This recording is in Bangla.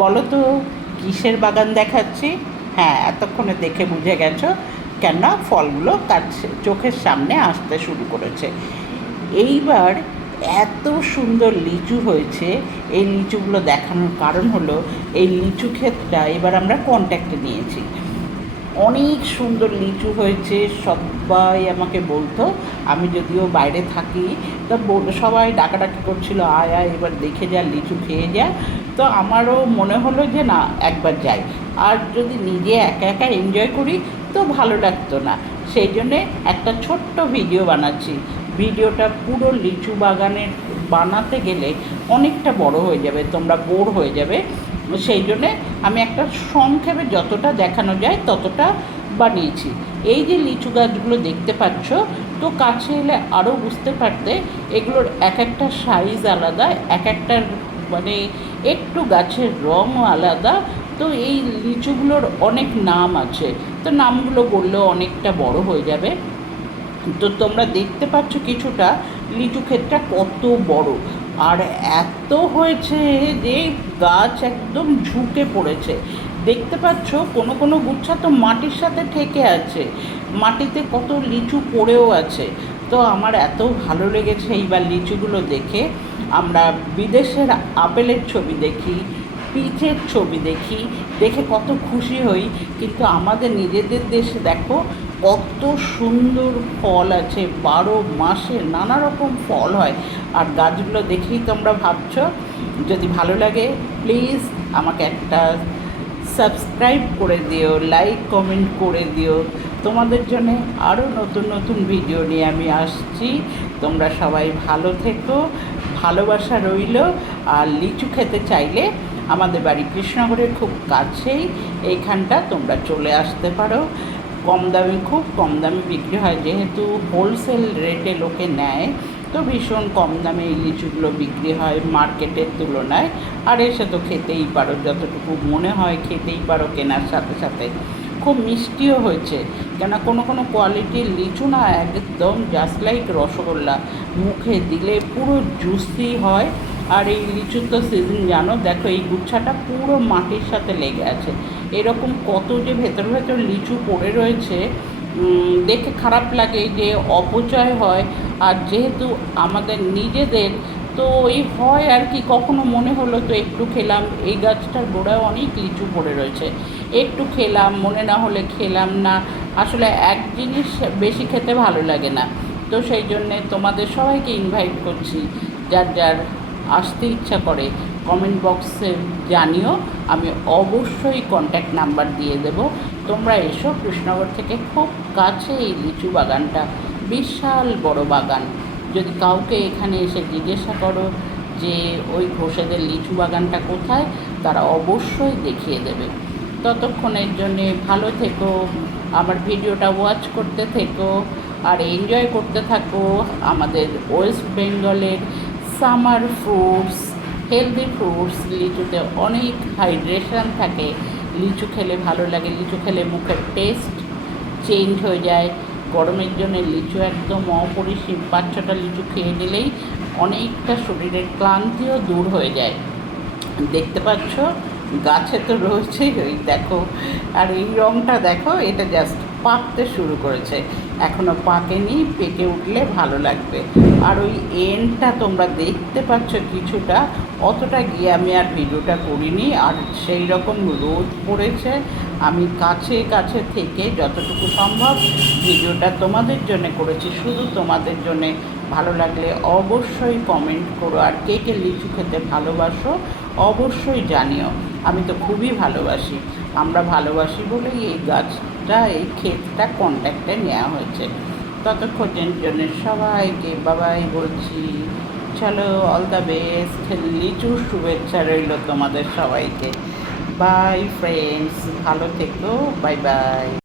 বলো তো কিসের বাগান দেখাচ্ছি? হ্যাঁ, এতক্ষণে দেখে বুঝে গেছো কেন ফলগুলো কাছে চোখের সামনে আসতে শুরু করেছে। এইবার এত সুন্দর লিচু হয়েছে। এই লিচুগুলো দেখানোর কারণ হলো এই লিচু ক্ষেতটা এবার আমরা কন্ট্যাক্টে নিয়েছি। অনেক সুন্দর লিচু হয়েছে, সবাই আমাকে বলতো। আমি যদিও বাইরে থাকি, তা সবাই ডাকাডাকি করছিল, আয় আয় এবার দেখে যা, লিচু খেয়ে যা। তো আমারও মনে হলো যে না, একবার যাই। আর যদি নিজে একা একা এনজয় করি তো ভালো লাগতো না। সেই জন্যে একটা ছোট্ট ভিডিও বানাচ্ছি। ভিডিওটা পুরো লিচু বাগানের বানাতে গেলে অনেকটা বড় হয়ে যাবে, তোমরা বোর হয়ে যাবে। সেই জন্যে আমি একটা সংক্ষেপে যতটা দেখানো যায় ততটা বানিয়েছি। এই যে লিচু গাছগুলো দেখতে পাচ্ছ, তো কাছে এলে আরও বুঝতে পারতে এগুলোর এক একটা সাইজ আলাদা, এক একটার মানে একটু গাছের রঙও আলাদা। তো এই লিচুগুলোর অনেক নাম আছে, তো নামগুলো বললেও অনেকটা বড় হয়ে যাবে। তো তোমরা দেখতে পাচ্ছ কিছুটা লিচু ক্ষেতটা কত বড়, আর এত হয়েছে যে গাছ একদম ঝুঁকে পড়েছে। দেখতে পাচ্ছ কোনো কোনো গুচ্ছা তো মাটির সাথে ঠেকে আছে, মাটিতে কত লিচু পড়েও আছে। তো আমার এত ভালো লেগেছে এইবার লিচুগুলো দেখে। আমরা বিদেশের আপেলের ছবি দেখি, পিচের ছবি দেখি, দেখে কত খুশি হই, কিন্তু আমাদের নিজেদের দেশে দেখো কত সুন্দর ফল আছে, 12 মাসে নানা রকম ফল হয়। আর গাছগুলো দেখেই তোমরা ভাবছ। যদি ভালো লাগে প্লিজ আমাকে একটা সাবস্ক্রাইব করে দিও, লাইক কমেন্ট করে দিও। তোমাদের জন্য আরও নতুন নতুন ভিডিও নিয়ে আমি আসছি। তোমরা সবাই ভালো থেকো, ভালোবাসা রইল। আর লিচু খেতে চাইলে আমাদের বাড়ি কৃষ্ণনগরের খুব কাছেই এইখানটা তোমরা চলে আসতে পারো। কম দামে, খুব কম দামে বিক্রি হয়, যেহেতু হোলসেল রেটে লোকে নেয়, তো ভীষণ কম দামে এই লিচুগুলো বিক্রি হয় মার্কেটের তুলনায়। আর এসে তো খেতেই পারো, যতটুকু মনে হয় খেতেই পারো কেনার সাথে সাথে। খুব মিষ্টিও হয়েছে, কেন কোনো কোনো কোয়ালিটির লিচু না একদম জাস্ট লাইক রসগোল্লা, মুখে দিলে পুরো জুসি হয়। আর এই লিচুর তো সিজন জানো, দেখো এই গুচ্ছাটা পুরো মাটির সাথে লেগে আছে। এরকম কত যে ভেতর ভেতর লিচু পড়ে রয়েছে, দেখে খারাপ লাগে যে অপচয় হয়। আর যেহেতু আমাদের নিজেদের, তো এই হয় আর কি, কখনো মনে হলো তো একটু খেলাম। এই গাছটার গোড়ায় অনেক লিচু পড়ে রয়েছে, একটু খেলাম, মনে না হলে খেলাম না। আসলে এক জিনিস বেশি খেতে ভালো লাগে না। তো সেই জন্যে তোমাদের সবাইকে ইনভাইট করছি, যার যার আসতে ইচ্ছা করে কমেন্ট বক্সে জানিও, আমি অবশ্যই কন্ট্যাক্ট নাম্বার দিয়ে দেব। তোমরা এসো, কৃষ্ণনগর থেকে খুব কাছে এই লিচু বাগানটা, বিশাল বড় বাগান। যদি কাউকে এখানে এসে জিজ্ঞাসা করো যে ওই ঘোষেদের লিচু বাগানটা কোথায়, তারা অবশ্যই দেখিয়ে দেবে। ততক্ষণের জন্যে ভালো থেকো, আমার ভিডিওটা ওয়াচ করতে থেকো আর এনজয় করতে থাকো আমাদের ওয়েস্ট বেঙ্গলের সামার ফ্রুটস, হেলদি ফ্রুটস। লিচুতে অনেক হাইড্রেশন থাকে, লিচু খেলে ভালো লাগে, লিচু খেলে মুখের টেস্ট চেঞ্জ হয়ে যায়। গরমের জন্য লিচু একদম অপরিসীম, 5-6টা লিচু খেয়ে নিলেই অনেকটা শরীরের ক্লান্তিও দূর হয়ে যায়। দেখতে পাচ্ছ গাছে তো রয়েছেই, ওই দেখো। আর এই রঙটা দেখো, এটা জাস্ট পাকতে শুরু করেছে, এখনও পাকেনি, পেকে উঠলে ভালো লাগবে। আর ওই এন্ডটা তোমরা দেখতে পাচ্ছ কিছুটা, অতটা গিয়ে আমি আর ভিডিওটা করিনি। আর সেই রকম রোদ পড়েছে, আমি কাছে কাছে থেকে যতটুকু সম্ভব ভিডিওটা তোমাদের জন্য করেছি, শুধু তোমাদের জন্যে। ভালো লাগলে অবশ্যই কমেন্ট করো, আর কে কে লিচু খেতে ভালোবাসো অবশ্যই জানিও। আমি তো খুবই ভালোবাসি, আমরা ভালোবাসি বলেই এই গাছটা, এই ক্ষেতটা কন্ট্যাক্টে নেওয়া হয়েছে। ততক্ষণের জন্য সবাইকে বাবাই বলছি। চলো, অল দ্য বেস্ট, লিচুর শুভেচ্ছা রইল তোমাদের সবাইকে। বাই ফ্রেন্ডস, ভালো থেকো, বাই বাই।